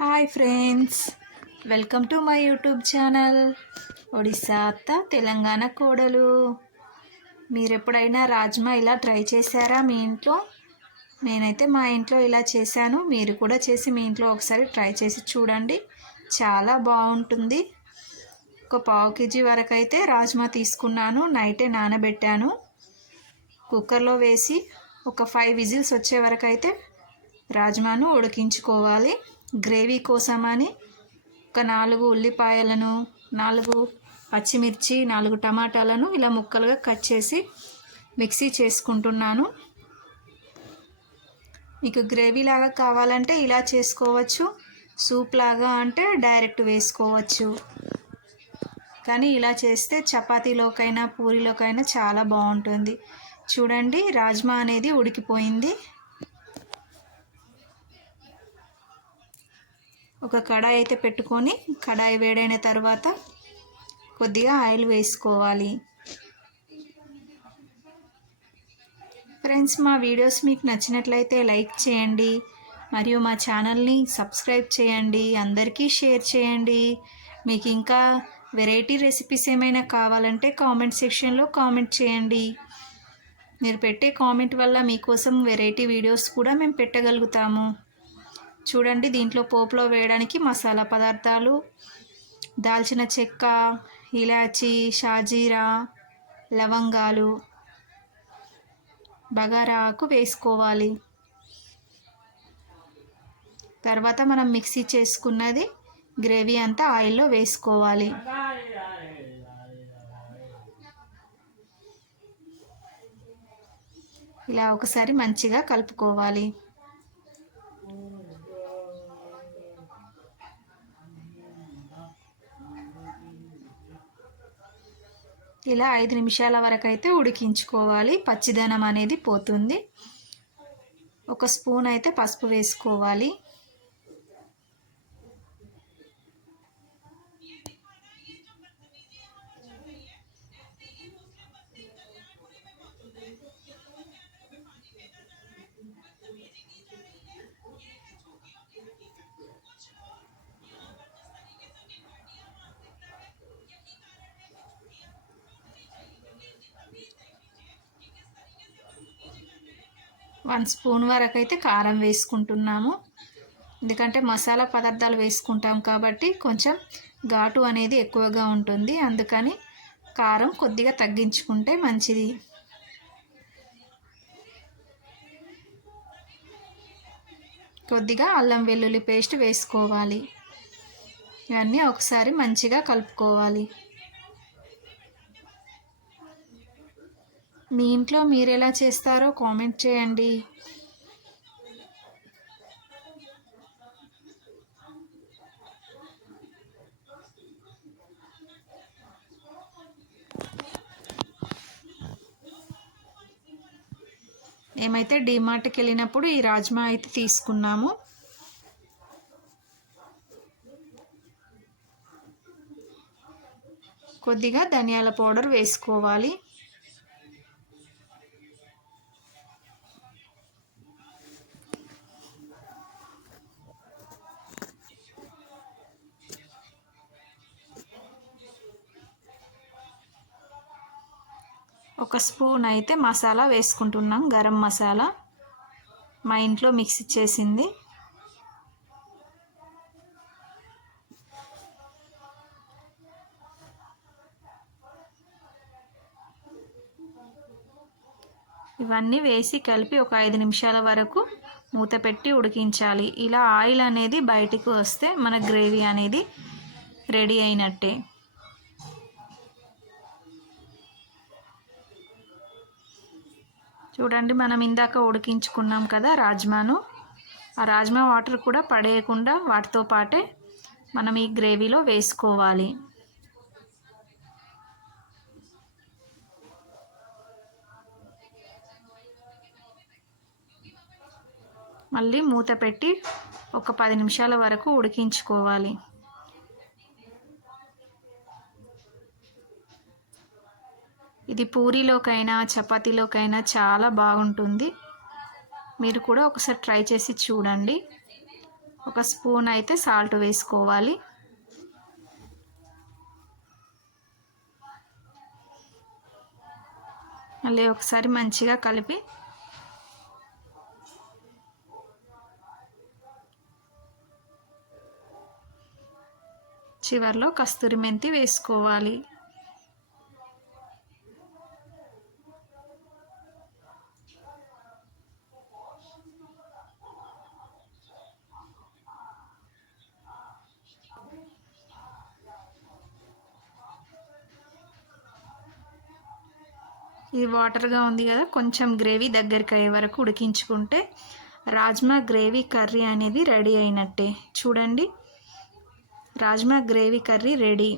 Hi friends welcome to my YouTube channel Odisha అత్త తెలంగాణ కోడలు మీరు ఎప్పుడైనా రాజ్మా ఇలా ట్రై చేశారా మీ ఇంట్లో? నేనైతే మా ఇంట్లో ఇలా చేశాను. మీరు కూడా చేసి మీ ఇంట్లో ఒకసారి ట్రై చేసి చూడండి. చాలా బాగుంటుంది. ఒక పావు కేజీ వరకు అయితే రాజ్మా తీసుకున్నాను. నైటే నానబెట్టాను. కుక్కర్లో వేసి ఒక ఫైవ్ విజిల్స్ వచ్చే వరకు అయితే రాజ్మాను ఉడికించుకోవాలి. గ్రేవీ కోసమని ఒక నాలుగు ఉల్లిపాయలను నాలుగు పచ్చిమిర్చి నాలుగు టమాటాలను ఇలా ముక్కలుగా కట్ చేసి మిక్సీ చేసుకుంటున్నాను. మీకు గ్రేవీ లాగా కావాలంటే ఇలా చేసుకోవచ్చు. సూప్ లాగా అంటే డైరెక్ట్ వేసుకోవచ్చు. కానీ ఇలా చేస్తే చపాతీలోకైనా పూరీలోకైనా చాలా బాగుంటుంది. చూడండి రాజ్మా అనేది ఉడికిపోయింది. ఒక కడాయి అయితే పెట్టుకొని కడాయి వేడైన తర్వాత కొద్దిగా ఆయిల్ వేసుకోవాలి. ఫ్రెండ్స్ మా వీడియోస్ మీకు నచ్చినట్లయితే లైక్ చేయండి మరియు మా ఛానల్ని సబ్స్క్రైబ్ చేయండి అందరికీ షేర్ చేయండి. మీకు ఇంకా వెరైటీ రెసిపీస్ ఏమైనా కావాలంటే కామెంట్ సెక్షన్లో కామెంట్ చేయండి. మీరు పెట్టే కామెంట్ వల్ల మీకోసం వెరైటీ వీడియోస్ కూడా మేము పెట్టగలుగుతాము. చూడండి దీంట్లో పోపులో వేయడానికి మసాలా పదార్థాలు దాల్చిన చెక్క ఇలాచి షాజీరా లవంగాలు బగారా ఆకు వేసుకోవాలి. తర్వాత మనం మిక్సీ చేసుకున్నది గ్రేవీ అంతా ఆయిల్లో వేసుకోవాలి. ఇలా ఒకసారి మంచిగా కలుపుకోవాలి. ఇలా ఐదు నిమిషాల వరకు అయితే ఉడికించుకోవాలి. పచ్చిదనం అనేది పోతుంది. ఒక స్పూన్ అయితే పసుపు వేసుకోవాలి. వన్ స్పూన్ వరకు అయితే కారం వేసుకుంటున్నాము. ఎందుకంటే మసాలా పదార్థాలు వేసుకుంటాం కాబట్టి కొంచెం ఘాటు అనేది ఎక్కువగా ఉంటుంది. అందుకని కారం కొద్దిగా తగ్గించుకుంటే మంచిది. కొద్దిగా అల్లం వెల్లుల్లి పేస్ట్ వేసుకోవాలి. ఇవన్నీ ఒకసారి మంచిగా కలుపుకోవాలి. మీ ఇంట్లో మీరు ఎలా చేస్తారో కామెంట్ చేయండి. మేమైతే డిమార్ట్కి వెళ్ళినప్పుడు ఈ రాజ్మా అయితే తీసుకున్నాము. కొద్దిగా ధనియాల పౌడర్ వేసుకోవాలి. ఒక స్పూన్ అయితే మసాలా వేసుకుంటున్నాం గరం మసాలా. మా ఇంట్లో మిక్స్ చేసింది. ఇవన్నీ వేసి కలిపి ఒక ఐదు నిమిషాల వరకు మూత పెట్టి ఉడికించాలి. ఇలా ఆయిల్ అనేది బయటికి వస్తే మన గ్రేవీ అనేది రెడీ అయినట్టే. చూడండి మనం ఇందాక ఉడికించుకున్నాం కదా రాజ్మాను. ఆ రాజ్మా వాటర్ కూడా పడేయకుండా వాటితో పాటే మనం ఈ గ్రేవీలో వేసుకోవాలి. మళ్ళీ మూత పెట్టి ఒక పది నిమిషాల వరకు ఉడికించుకోవాలి. ఇది పూరీలోకైనా చపాతీలోకైనా చాలా బాగుంటుంది. మీరు కూడా ఒకసారి ట్రై చేసి చూడండి. ఒక స్పూన్ అయితే సాల్ట్ వేసుకోవాలి. మళ్ళీ ఒకసారి మంచిగా కలిపి చివర్లో కస్తూరి మెంతి వేసుకోవాలి. ఇది వాటర్గా ఉంది కదా కొంచెం గ్రేవీ దగ్గరికి అయ్యే వరకు ఉడికించుకుంటే రాజ్మా గ్రేవీ కర్రీ అనేది రెడీ అయినట్టే. చూడండి. Rajma gravy curry ready.